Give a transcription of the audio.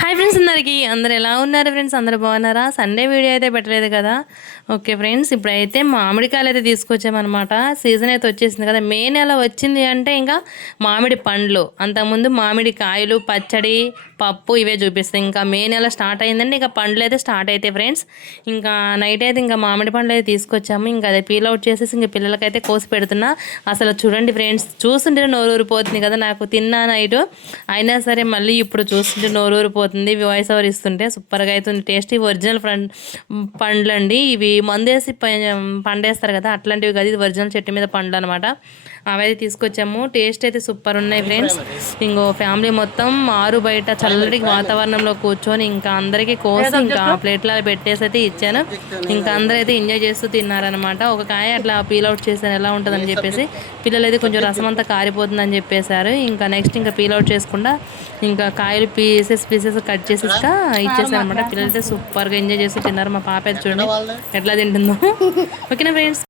Hi friends, అందరు ఎలా ఉన్నారు ఫ్రెండ్స్? అందరు బాగున్నారా? సండే వీడియో అయితే పెట్టలేదు కదా. ఓకే ఫ్రెండ్స్, ఇప్పుడైతే మామిడికాయలు అయితే తీసుకొచ్చామన్నమాట. సీజన్ అయితే వచ్చేసింది కదా. మే నెల వచ్చింది అంటే ఇంకా మామిడి పండ్లు, అంతకుముందు మామిడి కాయలు, పచ్చడి, పప్పు ఇవే చూపిస్తాయి. ఇంకా మే నెల స్టార్ట్ అయిందంటే ఇంకా పండ్లు అయితే స్టార్ట్ అవుతాయి ఫ్రెండ్స్. ఇంకా నైట్ అయితే ఇంకా మామిడి పండ్లు అయితే తీసుకొచ్చాము. ఇంకా అదే పీల్ అవుట్ చేసేసి ఇంకా పిల్లలకైతే కోసి పెడుతున్నా. అసలు చూడండి ఫ్రెండ్స్, చూస్తుంటే నోరు ఊరిపోతుంది కదా. నాకు తిన్నా నైట్ అయినా సరే మళ్ళీ ఇప్పుడు చూస్తుంటే నోరు ఊరిపోతుంది. వాయిస్ ఓవర్ ఇస్తుంటే సూపర్గా అవుతుంది. టేస్ట్ ఒరిజినల్ పండ్లు అండి ఇవి. మందేసి పండేస్తారు కదా, అట్లాంటివి కదా. ఇది ఒరిజినల్ చెట్టు మీద పండ్లు అనమాట. అవైతే తీసుకొచ్చాము. టేస్ట్ అయితే సూపర్ ఉన్నాయి ఫ్రెండ్స్. ఇంకో ఫ్యామిలీ మొత్తం ఆరు బయట చల్లటి వాతావరణంలో కూర్చొని ఇంకా అందరికీ కోసి ఇంకా ప్లేట్లో పెట్టేసి అయితే ఇచ్చాను. ఇంకా అందరూ అయితే ఎంజాయ్ చేస్తూ తిన్నారనమాట. ఒక కాయ అట్లా పీల్ అవుట్ చేశాను ఎలా ఉంటుందని చెప్పేసి. పిల్లలు అయితే కొంచెం రసం అంతా కారిపోతుందని చెప్పేశారు. ఇంకా నెక్స్ట్ ఇంకా పీల్ అవుట్ చేసుకుంటా ఇంకా కాయలు పీసెస్ కట్ చేసి ఇచ్చేసాను అనమాట. పిల్లలు అయితే సూపర్గా ఎంజాయ్ చేస్తూ తిన్నారు. మా పాప అయితే చూడండి ఎట్లా తింటుందో. ఓకేనా ఫ్రెండ్స్?